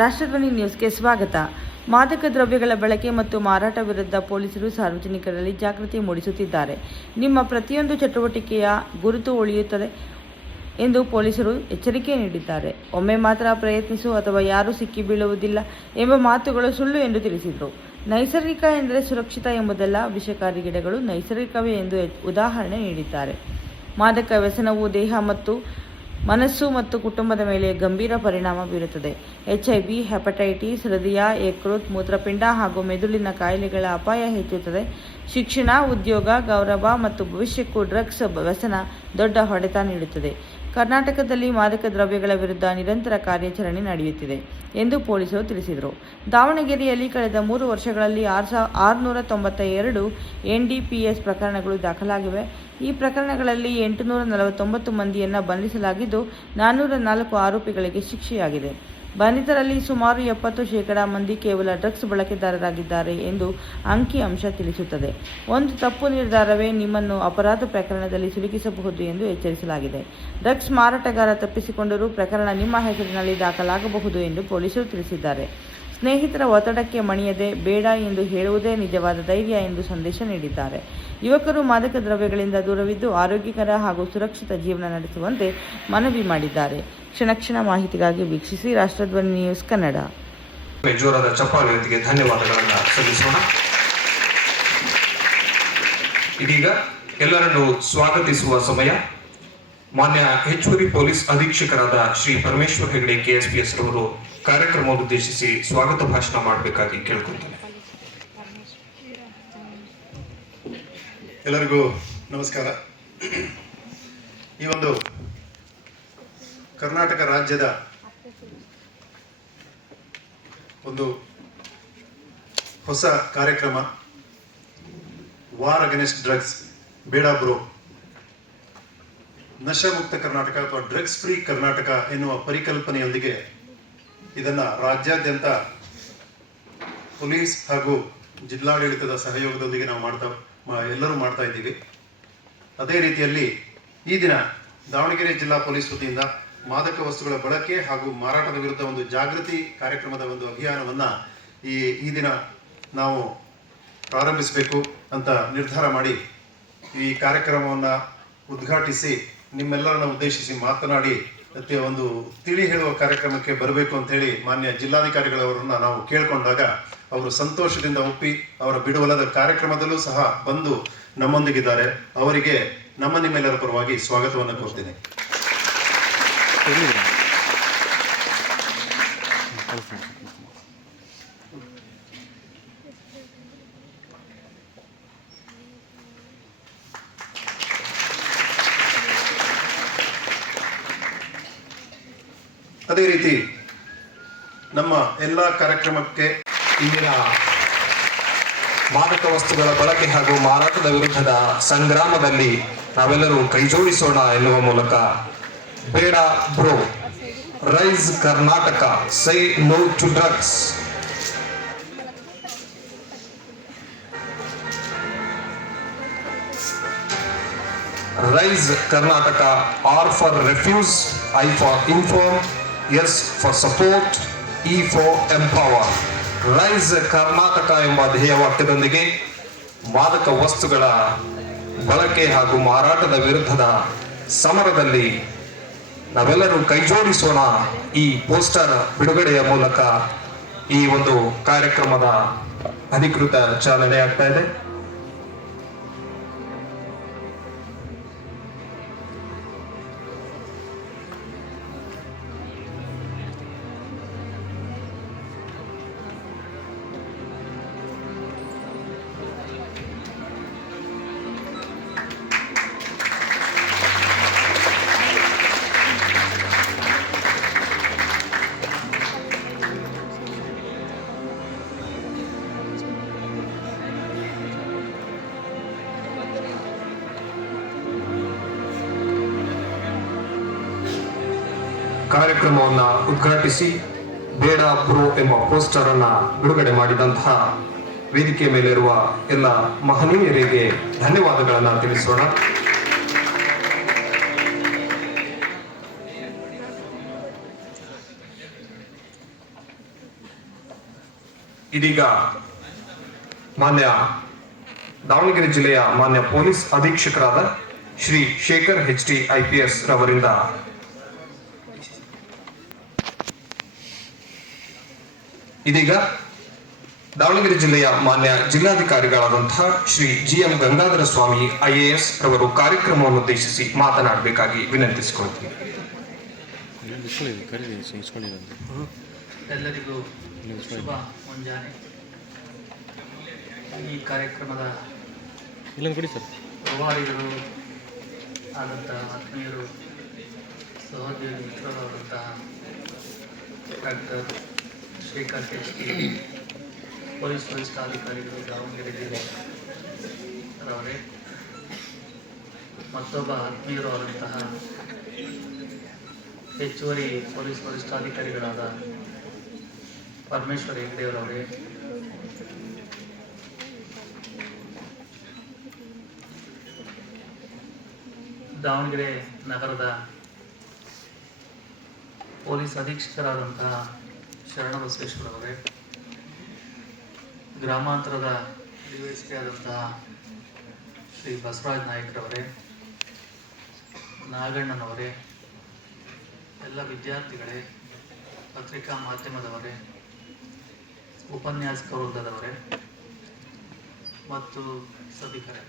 ರಾಷ್ಟ್ರಧ್ವನಿ ನ್ಯೂಸ್ಗೆ ಸ್ವಾಗತ. ಮಾದಕ ದ್ರವ್ಯಗಳ ಬಳಕೆ ಮತ್ತು ಮಾರಾಟ ವಿರುದ್ಧ ಪೊಲೀಸರು ಸಾರ್ವಜನಿಕರಲ್ಲಿ ಜಾಗೃತಿ ಮೂಡಿಸುತ್ತಿದ್ದಾರೆ. ನಿಮ್ಮ ಪ್ರತಿಯೊಂದು ಚಟುವಟಿಕೆಯ ಗುರುತು ಉಳಿಯುತ್ತದೆ ಎಂದು ಪೊಲೀಸರು ಎಚ್ಚರಿಕೆ ನೀಡಿದ್ದಾರೆ. ಒಮ್ಮೆ ಮಾತ್ರ ಪ್ರಯತ್ನಿಸು ಅಥವಾ ಯಾರೂ ಸಿಕ್ಕಿ ಬೀಳುವುದಿಲ್ಲ ಎಂಬ ಮಾತುಗಳು ಸುಳ್ಳು ಎಂದು ತಿಳಿಸಿದರು. ನೈಸರ್ಗಿಕ ಎಂದರೆ ಸುರಕ್ಷಿತ ಎಂಬುದಲ್ಲ, ವಿಷಕಾರಿ ಗಿಡಗಳು ನೈಸರ್ಗಿಕವೇ ಎಂದು ಉದಾಹರಣೆ ನೀಡಿದ್ದಾರೆ. ಮಾದಕ ವ್ಯಸನವು ದೇಹ ಮತ್ತು ಮನಸ್ಸು ಮತ್ತು ಕುಟುಂಬದ ಮೇಲೆ ಗಂಭೀರ ಪರಿಣಾಮ ಬೀರುತ್ತದೆ. HIV, ಹೆಪಟೈಟಿಸ್, ಹೃದಯ, ಯಕೃತ್, ಮೂತ್ರಪಿಂಡ ಹಾಗೂ ಮೆದುಳಿನ ಕಾಯಿಲೆಗಳ ಅಪಾಯ ಹೆಚ್ಚುತ್ತದೆ. ಶಿಕ್ಷಣ, ಉದ್ಯೋಗ, ಗೌರವ ಮತ್ತು ಭವಿಷ್ಯಕ್ಕೂ ಡ್ರಗ್ಸ್ ವ್ಯಸನ ದೊಡ್ಡ ಹೊಡೆತ ನೀಡುತ್ತದೆ. ಕರ್ನಾಟಕದಲ್ಲಿ ಮಾದಕ ದ್ರವ್ಯಗಳ ವಿರುದ್ಧ ನಿರಂತರ ಕಾರ್ಯಾಚರಣೆ ನಡೆಯುತ್ತಿದೆ ಎಂದು ಪೊಲೀಸರು ತಿಳಿಸಿದರು. ದಾವಣಗೆರೆಯಲ್ಲಿ ಕಳೆದ 3 ವರ್ಷಗಳಲ್ಲಿ 692 NDPS ಪ್ರಕರಣಗಳು ದಾಖಲಾಗಿವೆ. ಈ ಪ್ರಕರಣಗಳಲ್ಲಿ 849 ಮಂದಿಯನ್ನು ಬಂಧಿಸಲಾಗಿದ್ದು 404 ಆರೋಪಿಗಳಿಗೆ ಶಿಕ್ಷೆಯಾಗಿದೆ. ಬಂಧಿತರಲ್ಲಿ ಸುಮಾರು 70% ಮಂದಿ ಕೇವಲ ಡ್ರಗ್ಸ್ ಬಳಕೆದಾರರಾಗಿದ್ದಾರೆ ಎಂದು ಅಂಕಿಅಂಶ ತಿಳಿಸುತ್ತದೆ. ಒಂದು ತಪ್ಪು ನಿರ್ಧಾರವೇ ನಿಮ್ಮನ್ನು ಅಪರಾಧ ಪ್ರಕರಣದಲ್ಲಿ ಸಿಲುಕಿಸಬಹುದು ಎಂದು ಎಚ್ಚರಿಸಲಾಗಿದೆ. ಡ್ರಗ್ಸ್ ಮಾರಾಟಗಾರ ತಪ್ಪಿಸಿಕೊಂಡರೂ ಪ್ರಕರಣ ನಿಮ್ಮ ಹೆಸರಿನಲ್ಲಿ ದಾಖಲಾಗಬಹುದು ಎಂದು ಪೊಲೀಸರು ತಿಳಿಸಿದ್ದಾರೆ. ಸ್ನೇಹಿತರ ಒತ್ತಡಕ್ಕೆ ಮಣಿಯದೆ ಬೇಡ ಎಂದು ಹೇಳುವುದೇ ನಿಜವಾದ ಧೈರ್ಯ ಎಂದು ಸಂದೇಶ ನೀಡಿದ್ದಾರೆ. ಯುವಕರು ಮಾದಕ ದ್ರವ್ಯಗಳಿಂದ ದೂರವಿದ್ದು ಆರೋಗ್ಯಕರ ಹಾಗೂ ಸುರಕ್ಷಿತ ಜೀವನ ನಡೆಸುವಂತೆ ಮನವಿ ಮಾಡಿದ್ದಾರೆ. ಕ್ಷಣ ಮಾಹಿತಿಗಾಗಿ ವೀಕ್ಷಿಸಿ ರಾಷ್ಟ್ರಧ್ವನಿ ನ್ಯೂಸ್ ಕನ್ನಡ. ಜೋರಾದ ಚಪ್ಪಾಳೆಯೊಂದಿಗೆ ಧನ್ಯವಾದಗಳನ್ನು ಸಲ್ಲಿಸೋಣ. ಇದೀಗ ಎಲ್ಲರನ್ನು ಸ್ವಾಗತಿಸುವ ಸಮಯ. ಮಾನ್ಯ ಹೆಚ್ಚುವರಿ ಪೊಲೀಸ್ ಅಧೀಕ್ಷಕರಾದ ಶ್ರೀ ಪರಮೇಶ್ವರ್ ಹೆಗಡೆ KSPS ರವರು ಕಾರ್ಯಕ್ರಮವನ್ನು ಉದ್ದೇಶಿಸಿ ಸ್ವಾಗತ ಭಾಷಣ ಮಾಡಬೇಕಾಗಿ ಕೇಳ್ಕೊಳ್ತೇನೆ. ಎಲ್ಲರಿಗೂ ನಮಸ್ಕಾರ. ಈ ಒಂದು ಕರ್ನಾಟಕ ರಾಜ್ಯದ ಒಂದು ಹೊಸ ಕಾರ್ಯಕ್ರಮ ವಾರ್ ಅಗೇನ್ಸ್ಟ್ ಡ್ರಗ್ಸ್ ಬೇಡ ಬ್ರೋ, ನಶಾಮುಕ್ತ ಕರ್ನಾಟಕ ಅಥವಾ ಡ್ರಗ್ಸ್ ಫ್ರೀ ಕರ್ನಾಟಕ ಎನ್ನುವ ಪರಿಕಲ್ಪನೆಯೊಂದಿಗೆ ಇದನ್ನು ರಾಜ್ಯಾದ್ಯಂತ ಪೊಲೀಸ್ ಹಾಗೂ ಜಿಲ್ಲಾಡಳಿತದ ಸಹಯೋಗದೊಂದಿಗೆ ನಾವು ಎಲ್ಲರೂ ಮಾಡ್ತಾ ಇದ್ದೀವಿ. ಅದೇ ರೀತಿಯಲ್ಲಿ ಈ ದಿನ ದಾವಣಗೆರೆ ಜಿಲ್ಲಾ ಪೊಲೀಸ್ ವತಿಯಿಂದ ಮಾದಕ ವಸ್ತುಗಳ ಬಳಕೆ ಹಾಗೂ ಮಾರಾಟದ ವಿರುದ್ಧ ಒಂದು ಜಾಗೃತಿ ಕಾರ್ಯಕ್ರಮದ ಒಂದು ಅಭಿಯಾನವನ್ನು ಈ ದಿನ ನಾವು ಪ್ರಾರಂಭಿಸಬೇಕು ಅಂತ ನಿರ್ಧಾರ ಮಾಡಿ ಈ ಕಾರ್ಯಕ್ರಮವನ್ನು ಉದ್ಘಾಟಿಸಿ ನಿಮ್ಮೆಲ್ಲರನ್ನ ಉದ್ದೇಶಿಸಿ ಮಾತನಾಡಿ ಒಂದು ತಿಳಿ ಹೇಳುವ ಕಾರ್ಯಕ್ರಮಕ್ಕೆ ಬರಬೇಕು ಅಂತ ಹೇಳಿ ಮಾನ್ಯ ಜಿಲ್ಲಾಧಿಕಾರಿಗಳವರನ್ನ ನಾವು ಕೇಳಿಕೊಂಡಾಗ ಅವರು ಸಂತೋಷದಿಂದ ಒಪ್ಪಿ ಅವರ ಬಿಡುವಲದ ಕಾರ್ಯಕ್ರಮದಲ್ಲೂ ಸಹ ಬಂದು ನಮ್ಮೊಂದಿಗಿದ್ದಾರೆ. ಅವರಿಗೆ ನಿಮ್ಮೆಲ್ಲರ ಪರವಾಗಿ ಸ್ವಾಗತವನ್ನು ಕೋರ್ತೀನಿ. ಅದೇ ರೀತಿ ನಮ್ಮ ಎಲ್ಲ ಕಾರ್ಯಕ್ರಮಕ್ಕೆ ಇಂದಿನ ಮಾದಕ ವಸ್ತುಗಳ ಬಳಕೆ ಹಾಗೂ ಮಾರಾಟದ ವಿರುದ್ಧದ ಸಂಗ್ರಾಮದಲ್ಲಿ ನಾವೆಲ್ಲರೂ ಕೈಜೋಡಿಸೋಣ ಎನ್ನುವ ಮೂಲಕ ಬೇಡ bro, rise Karnataka, say no to drugs. Rise Karnataka, R for refuse, I for inform, S for support, E for empower. Rise Karnataka ಎಂಬ ಧ್ಯೇಯ ವಾಕ್ಯದೊಂದಿಗೆ ಮಾದಕ ವಸ್ತುಗಳ ಬಳಕೆ ಹಾಗೂ ಮಾರಾಟದ ವಿರುದ್ಧದ ಸಮರದಲ್ಲಿ ನಾವೆಲ್ಲರೂ ಕೈಜೋಡಿಸೋಣ ಈ ಪೋಸ್ಟರ್ ಬಿಡುಗಡೆಯ ಮೂಲಕ ಈ ಒಂದು ಕಾರ್ಯಕ್ರಮದ ಅಧಿಕೃತ ಚಾಲನೆ ಆಗ್ತಾ ಇದೆ. ಕಾರ್ಯಕ್ರಮವನ್ನು ಉದ್ಘಾಟಿಸಿ ಬೇಡ ಬ್ರೋ ಎಂಬ ಪೋಸ್ಟರ್ ಅನ್ನ ಬಿಡುಗಡೆ ಮಾಡಿದಂತಹ ವೇದಿಕೆ ಮೇಲಿರುವ ಎಲ್ಲ ಮಹನೀಯರಿಗೆ ಧನ್ಯವಾದಗಳನ್ನು ತಿಳಿಸೋಣ. ಇದೀಗ ಮಾನ್ಯ ದಾವಣಗೆರೆ ಜಿಲ್ಲೆಯ ಮಾನ್ಯ ಪೊಲೀಸ್ ಅಧೀಕ್ಷಕರಾದ ಶ್ರೀ ಶೇಖರ್ HT IPS ರವರಿಂದ ಇದೀಗ ದಾವಣಗೆರೆ ಜಿಲ್ಲೆಯ ಮಾನ್ಯ ಜಿಲ್ಲಾಧಿಕಾರಿಗಳಾದಂತಹ ಶ್ರೀ GM ಗಂಗಾಧರ ಸ್ವಾಮಿ IAS ರವರು ಕಾರ್ಯಕ್ರಮವನ್ನು ಉದ್ದೇಶಿಸಿ ಮಾತನಾಡಬೇಕಾಗಿ ವಿನಂತಿಸಿಕೊಳ್ತೀನಿ. ಎಲ್ಲರಿಗೂ ಶುಭ ಮುಂಜಾನೆ. ಈ ಕಾರ್ಯಕ್ರಮದ ರೂವಾರಿಗಳು ಆದಂತಹ ಆತ್ಮೀಯರು, ಸಹೋದ್ಯೋಗಿ ಮಿತ್ರರಾದಂತಹ ಡಾಕ್ಟರ್ ಶೇಖರ್ HT ಪೊಲೀಸ್ ವರಿಷ್ಠಾಧಿಕಾರಿಗಳು ದಾವಣಗೆರೆ ಜಿಲ್ಲೆ ರವರೇ, ಮತ್ತೊಬ್ಬ ಆತ್ಮೀಯರು ಆದಂತಹ ಹೆಚ್ಚುವರಿ ಪೊಲೀಸ್ ವರಿಷ್ಠಾಧಿಕಾರಿಗಳಾದ ಪರಮೇಶ್ವರ್ ಹೆಗ್ಡೆಯವರವರೇ, ದಾವಣಗೆರೆ ನಗರದ ಪೊಲೀಸ್ ಅಧೀಕ್ಷಕರಾದಂತಹ ಶರಣಬಸವೇಶ್ವರವರೇ, ಗ್ರಾಮಾಂತರದ DSP ಆದಂತಹ ಶ್ರೀ ಬಸವರಾಜ್ ನಾಯ್ಕರವರೇ, ನಾಗಣ್ಣನವರೇ, ಎಲ್ಲ ವಿದ್ಯಾರ್ಥಿಗಳೇ, ಪತ್ರಿಕಾ ಮಾಧ್ಯಮದವರೇ, ಉಪನ್ಯಾಸಕ ವೃಂದದವರೇ ಮತ್ತು ಸಭಿಕರೇ,